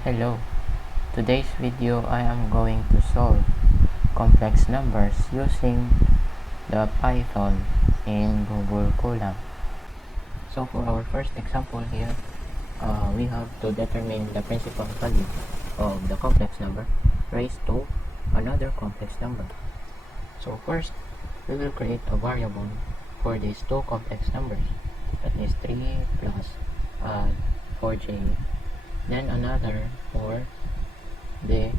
Hello, today's video I am going to solve complex numbers using the Python in Google Colab. So for our first example here, we have to determine the principal value of the complex number raised to another complex number. So first, we will create a variable for these two complex numbers, that is 3 plus 4j, then another for the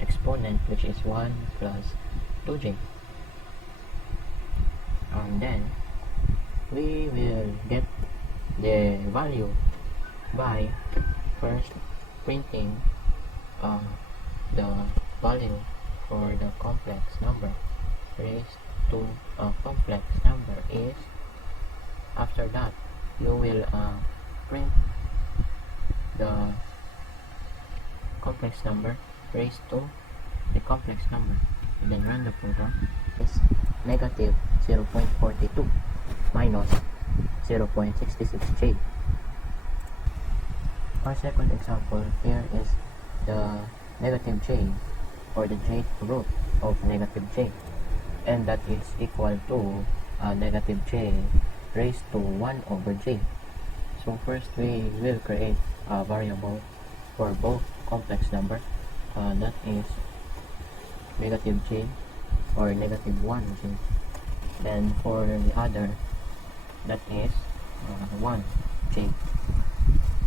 exponent, which is 1 plus 2j. And then we will get the value by first printing the value for the complex number raised to a complex number is. After that, you will print the complex number raised to the complex number, and then run the program. Is negative 0.42 minus 0.66j. Our second example here is the negative j, or the jth root of negative j, and that is equal to negative j raised to 1 over j. So first we will create a variable for both complex number, that is negative j or negative 1j, then for the other, that is 1j.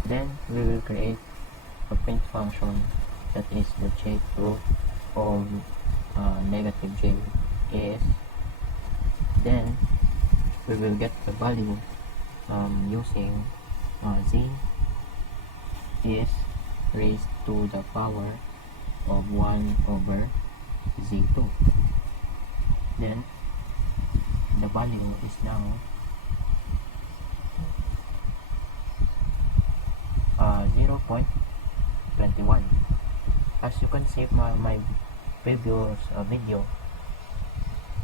Then we will create a print function that is the jth root of negative j is. Then we will get the value using z is raised to the power of 1 over z2. Then the value is now 0.21. As you can see from my previous video,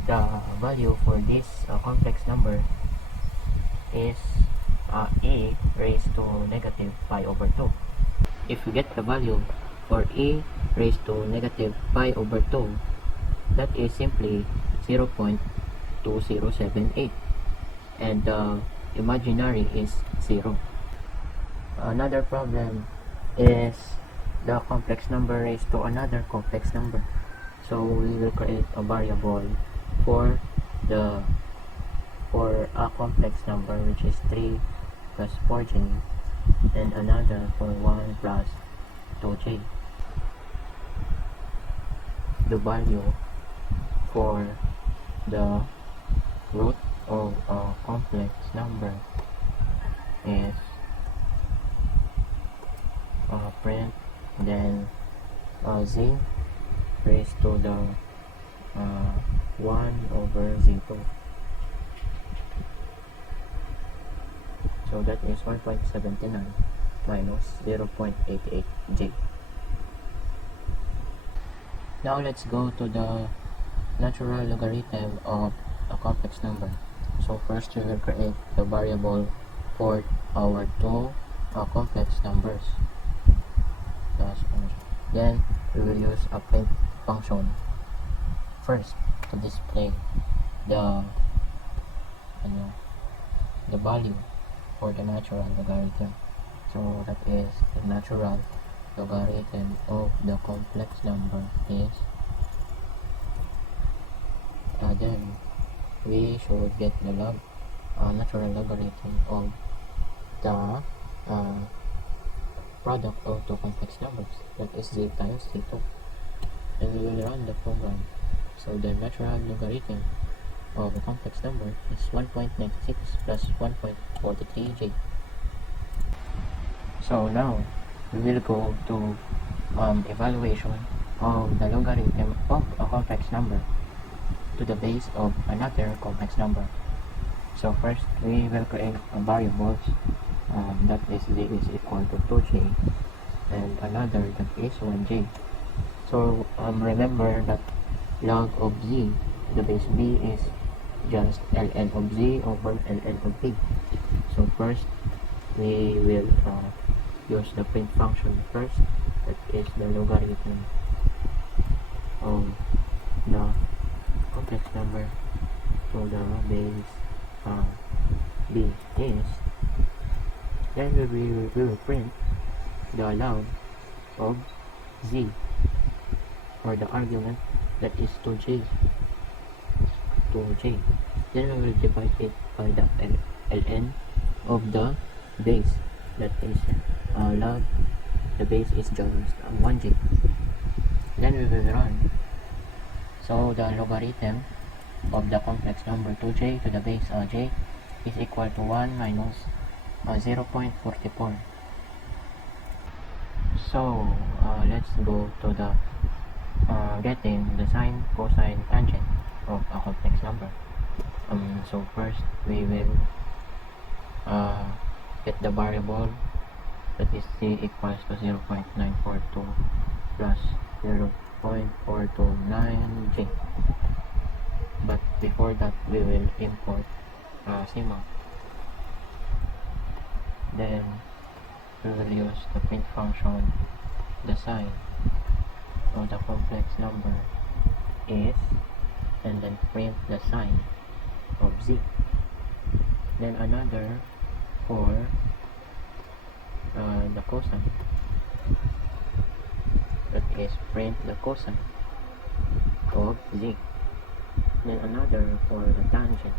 the value for this complex number is e raised to negative pi over 2. If we get the value for e raised to negative pi over 2, that is simply 0.2078, and the imaginary is 0. Another problem is the complex number raised to another complex number. So we will create a variable for a complex number, which is 3 plus 4j, and another for 1 plus 2j. The value for the root of a complex number is print then z raised to the 1 over z2. So that is 1.79 minus 0.88j. Now let's go to the natural logarithm of a complex number. So first we will create the variable for our two complex numbers. Then we will use a print function first to display the value for the natural logarithm. So that is the natural logarithm of the complex number is, then we should get the natural logarithm of the product of two complex numbers, that is z times z2, and we will run the program. So the natural logarithm of a complex number is 1.96 plus 1.43j. So now we will go to evaluation of the logarithm of a complex number to the base of another complex number. So first we will create a variable that is z is equal to 2j, and another that is 1j. So remember that log of z to the base b is just ln of z over ln of b. So first we will use the print function first, that is the logarithm of the complex number to the base b is, then we will print the log of z, or the argument, that is 2j. Then we will divide it by the ln of the base, that is log, the base is just 1j. Then we will run. So the logarithm of the complex number 2j to the base j is equal to 1 minus 0.44. So let's go to the getting the sine, cosine, tangent of a complex number. So first we will get the variable, that is c equals to 0.942 plus 0.429j. But before that, we will import sigma. Then we will use the print function, the sign of the complex number is, and then print the sign of z. Then another for the cosine, that is print the cosine of z. Then another for the tangent,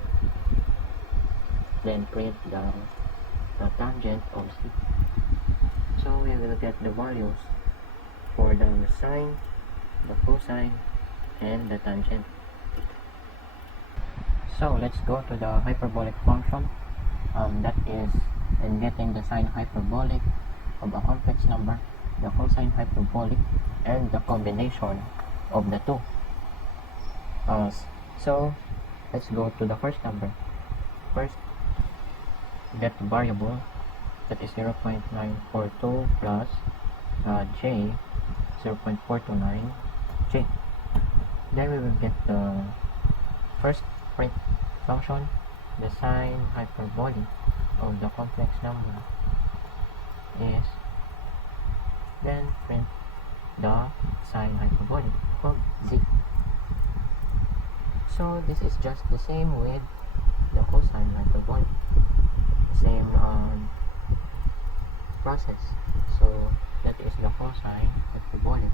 then print the tangent of z. So we will get the values for the sine, the cosine, and the tangent. So let's go to the hyperbolic function, that is in getting the sine hyperbolic of a complex number, the cosine hyperbolic, and the combination of the two. So let's go to the first number. First, get the variable, that is 0.942 plus j, 0.429j. Then we will get the first print function, the sine hyperbolic of the complex number is, then print the sine hyperbolic of z. So this is just the same with the cosine hyperbolic, same process. So that is the cosine hyperbolic,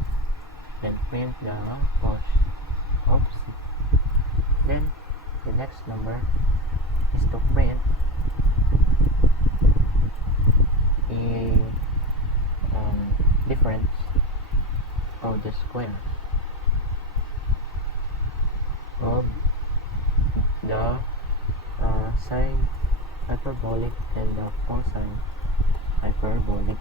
then print the cos of z. Then the next number is to print a difference of the square of the sine hyperbolic and the cosine hyperbolic.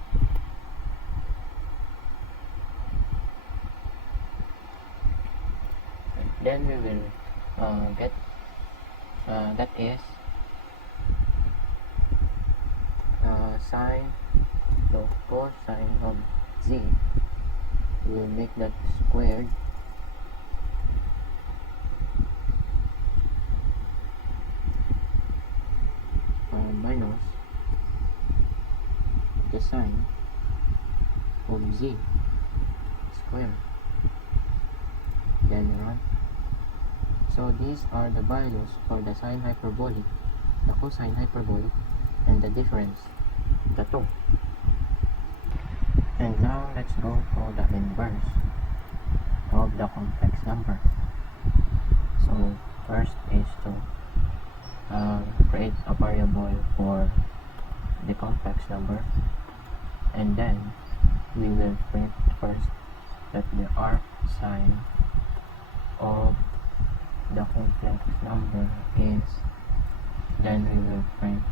And then we will get that is sine to cosine of z. We will make that squared minus the sine of z squared. Then run. So these are the values for the sine hyperbolic, the cosine hyperbolic, and the difference, the two. And now let's go to the inverse of the complex number. So first is to create a variable for the complex number, and then we will print first that the arc sine of the complex number is, then we will print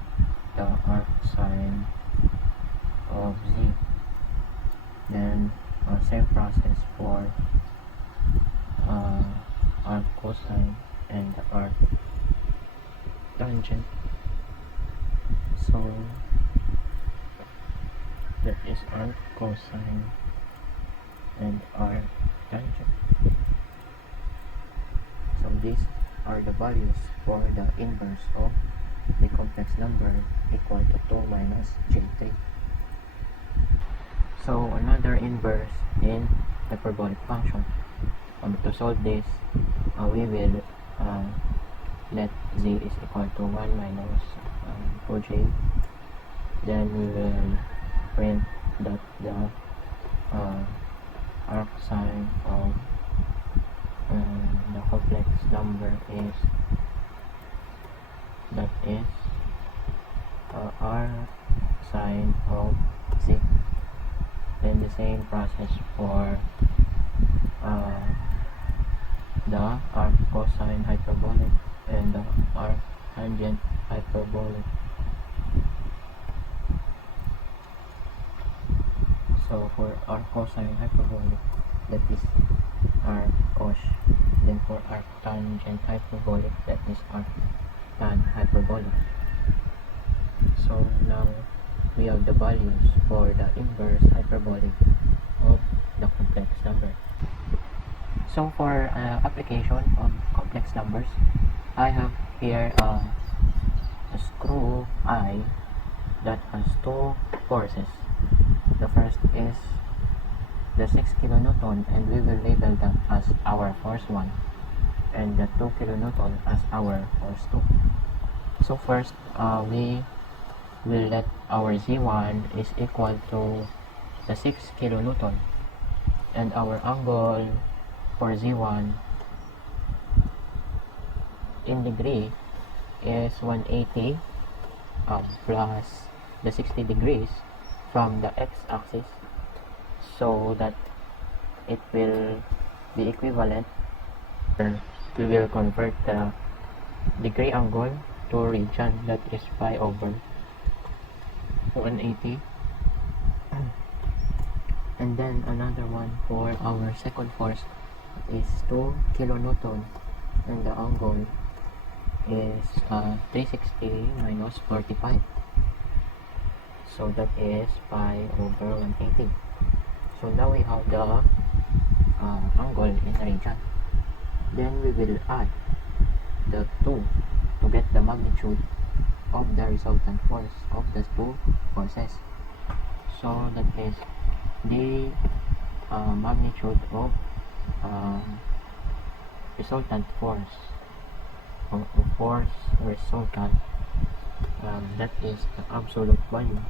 the arc sine of z. Then same process for arc cosine and the arc tangent. So that is arc cosine and arc tangent. So these are the values for the inverse of the complex number equal to 2 minus j3. So another inverse in hyperbolic function. To solve this, we will let z is equal to 1 minus 2j. Then we will print that the arc sine of the complex number is arc sine of z. Then the same process for the arc cosine hyperbolic and the arc tangent hyperbolic. So for arc cosine hyperbolic, that is arc cos. Then for arc tangent hyperbolic, that is arc tan hyperbolic. So now we have the values for the inverse hyperbolic of the complex number. So for application of complex numbers, I have here a screw eye that has two forces. The first is the 6 kilonewton, and we will label that as our force 1, and the 2 kilonewton as our force 2. So first, we will let our Z1 is equal to the 6 kilonewton, and our angle for Z1 in degree is 180 plus the 60 degrees from the x-axis, so that it will be equivalent. We will convert the degree angle to region, that is pi over 180. And then another one for our second force is 2 kilonewton, and the angle is 360 minus 45, so that is pi over 180. So now we have the angle in region. Then we will add the 2 to get the magnitude of the resultant force of the two forces. So that is the magnitude of resultant force, or force resultant, that is the absolute value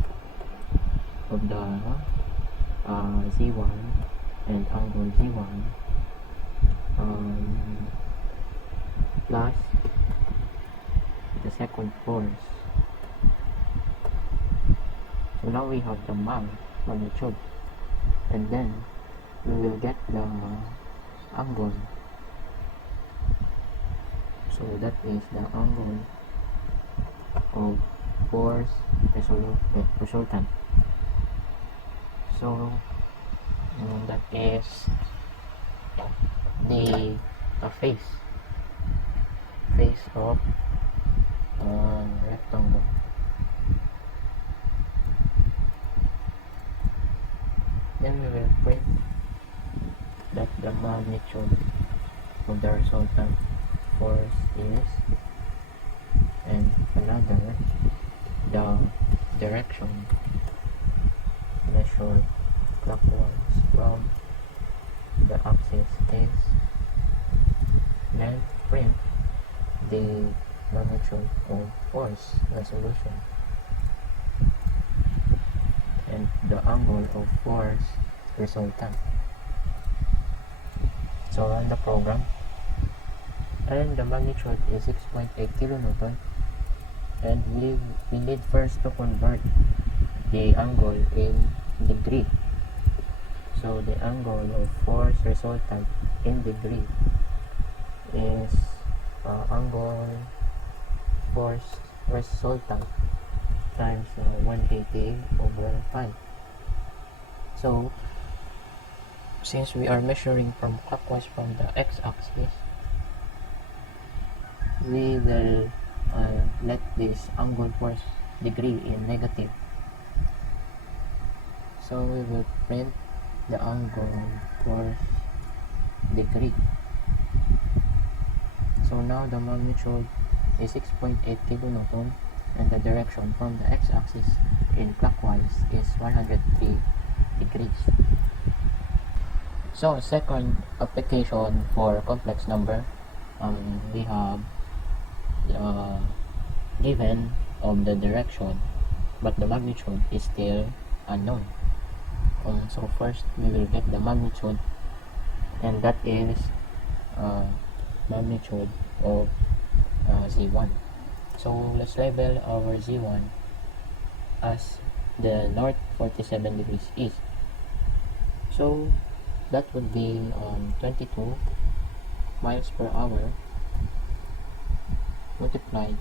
of the Z1 and angle Z1 plus the second force. So now we have the magnitude, and then we will get the angle. So that is the angle of force resultant. So that is the face of rectangle. Then we will print that the magnitude of the resultant force is, and another, the direction measured clockwise from the axis is, then print the magnitude of force resolution and the angle of force resultant. So run the program, and the magnitude is 6.8 kilonewton, and we need first to convert the angle in degree. So the angle of force resultant in degree is angle force resultant times 180 over 5. So since we are measuring from clockwise from the x-axis, we will let this angle force degree in negative. So we will print the angle force degree. So now the magnitude is 6.8 kilonewton, and the direction from the x-axis in clockwise is 103 degrees. So second application for complex number, we have given of the direction, but the magnitude is still unknown. So first we will get the magnitude, and that is magnitude of z1. So let's label our z1 as the north 47 degrees east. So that would be 22 miles per hour multiplied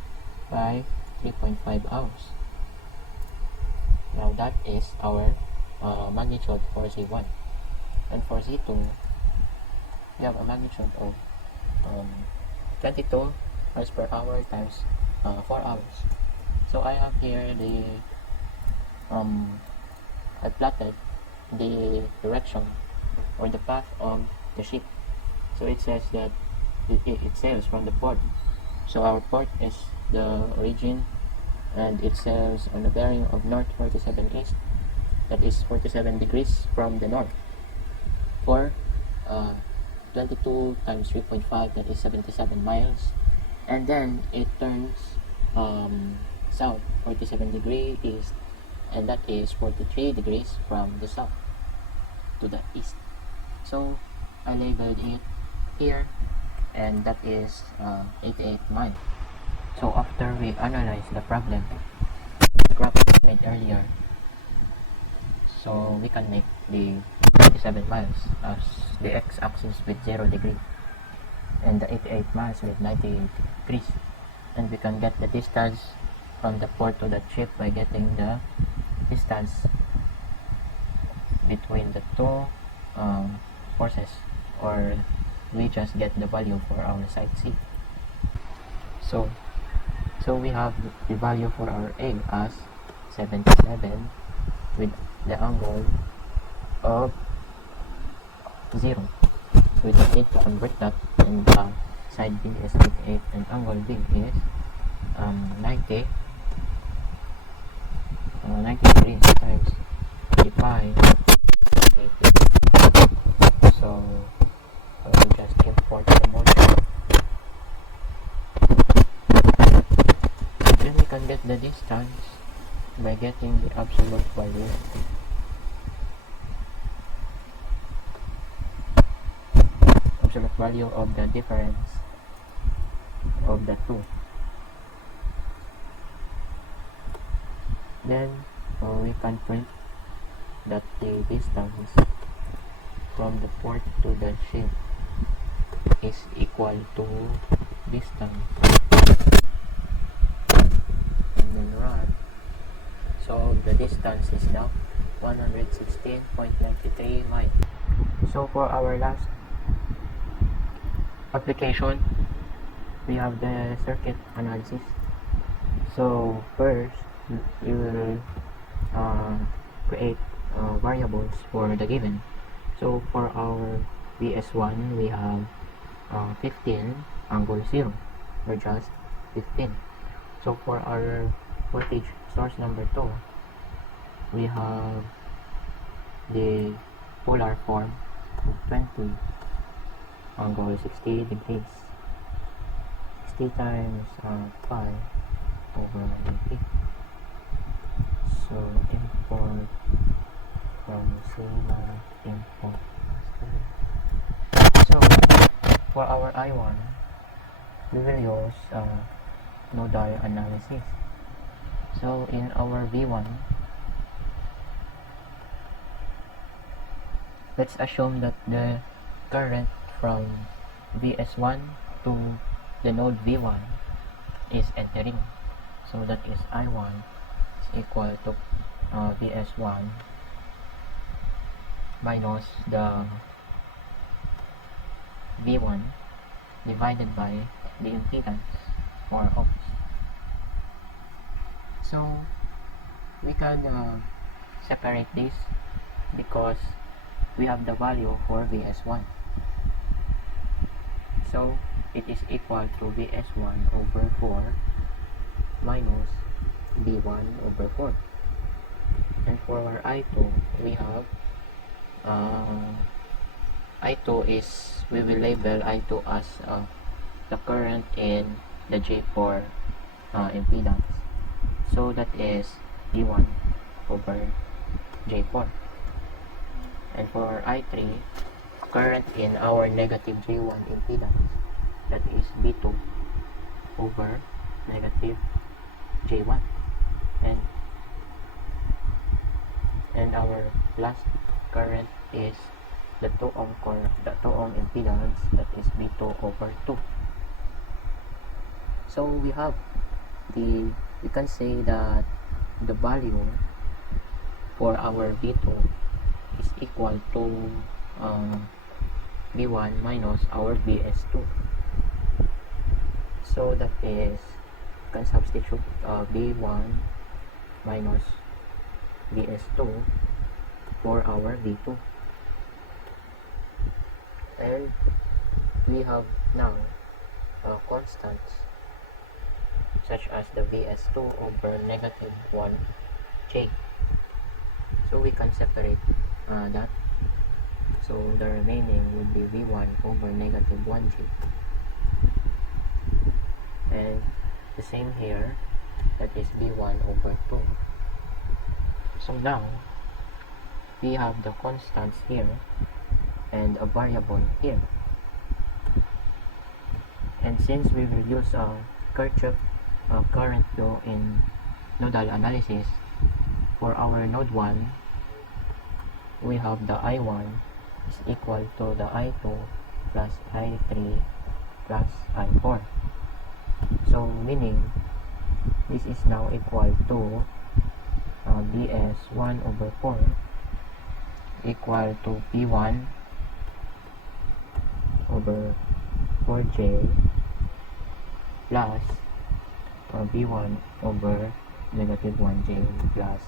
by 3.5 hours. Now that is our magnitude for z1. And for z2, we have a magnitude of 22 miles per hour times 4 hours. So I have here I plotted the direction or the path of the ship. So it says that it sails from the port. So our port is the origin, and it sails on the bearing of north 47 east, that is 47 degrees from the north, for 22 times 3.5, that is 77 miles, and then it turns south 47 degrees east, and that is 43 degrees from the south to the east. So I labeled it here, and that is 88 miles. So after we analyze the problem, the graph we made earlier, so we can make the 47 miles as the x-axis with 0 degree, and the 88 miles with 98 degrees, and we can get the distance from the port to the ship by getting the distance between the two forces, or we just get the value for our side C. So we have the value for our A as 77 with the angle of 0. So we just need to convert that, and side B is 88 and angle B is 90 degrees times 35 80. So we just import the motion. Then we can get the distance by getting the absolute value. Absolute value of the difference of the two. Then we can print that the distance from the port to the ship is equal to distance and then rod. So the distance is now 116.93 miles. So for our last application, we have the circuit analysis. So first we will create variables for the given. So for our VS1 we have 15 angle 0, or just 15. So for our voltage source number 2, we have the polar form of 20 angle 60 degrees. 60 times 5 over 80. So import from Sigma, import. So for our I1, we will use nodal analysis. So in our V1, let's assume that the current from VS1 to the node V1 is entering. So that is I1 is equal to VS1 minus the V1 divided by the impedance, 4 ohms. So we can separate this because we have the value for VS1. So it is equal to VS1 over 4 minus V1 over 4. And for our I2, we have I2 is, we will label I2 as the current in the J4 impedance. So that is V1 over J4. And for I3, current in our negative J1 impedance, that is V2 over negative J1. And our last current is the 2 ohm impedance, that is V2 over 2. So we can say that the value for our V2 is equal to V1 minus our VS2. So that is, you can substitute V1 minus VS2 for our V2. And we have now constants such as the VS2 over negative 1J. So we can separate that. So the remaining would be V1 over negative 1J. And the same here, that is V1 over 2. So now, we have the constants here and a variable here. And since we will use Kirchhoff current law in nodal analysis, for our node 1, we have the I1 is equal to the I2 plus I3 plus I4. So meaning, this is now equal to BS1 over 4 equal to P1 over 4J plus B1 over negative 1J plus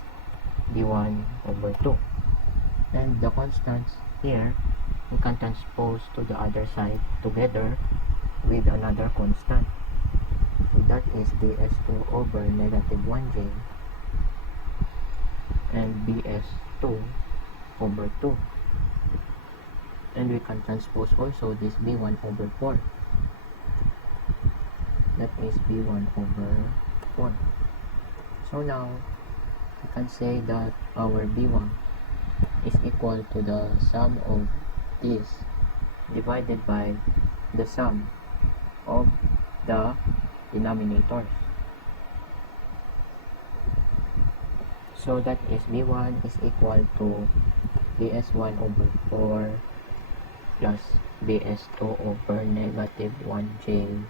B1 over 2. And the constants here, we can transpose to the other side together with another constant. So that is BS2 over negative 1J and BS2 over 2. And we can transpose also this B1 over 4. That is B1 over 4. So now, we can say that our B1 is equal to the sum of this divided by the sum of the denominators. So that is V1 is equal to BS1 over 4 plus BS2 over negative 1J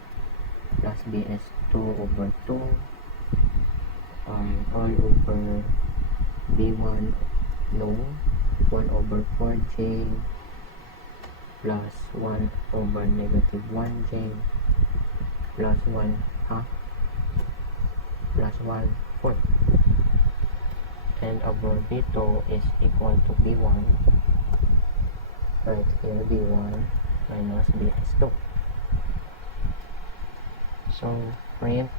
plus BS2 over 2 all over B1 no 1 over 4J plus 1 over negative 1J plus 1 half plus 1 fourth. And our B2 is equal to B1 right here, B1 minus BS2. So print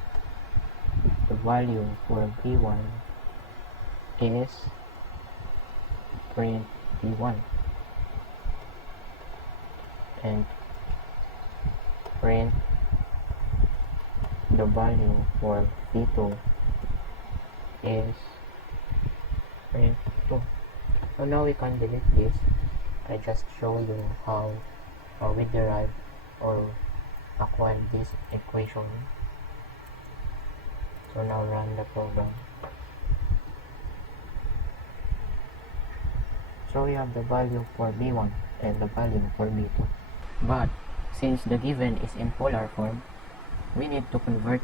the value for B1 is print B1 and print the value for B2 is print 2. So now we can delete this. I just show you how we derive or acquire this equation. So now run the program. So we have the value for B1 and the value for B2. But since the given is in polar form, we need to convert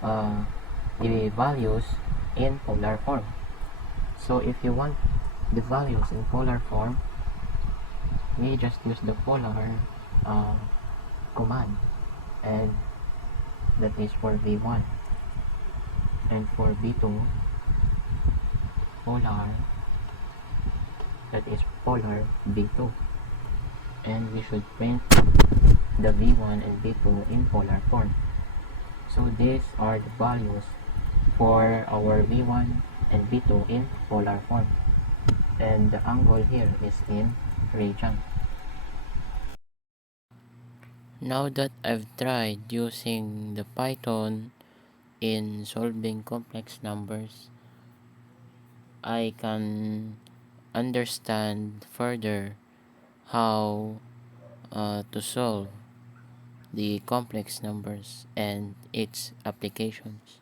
the values in polar form. So if you want the values in polar form, we just use the polar command, and that is for V1, and for B2 polar, that is polar B2, and we should print the V1 and B2 in polar form. So these are the values for our V1 and B2 in polar form, and the angle here is in creation. Now that I've tried using the Python in solving complex numbers, I can understand further how to solve the complex numbers and its applications.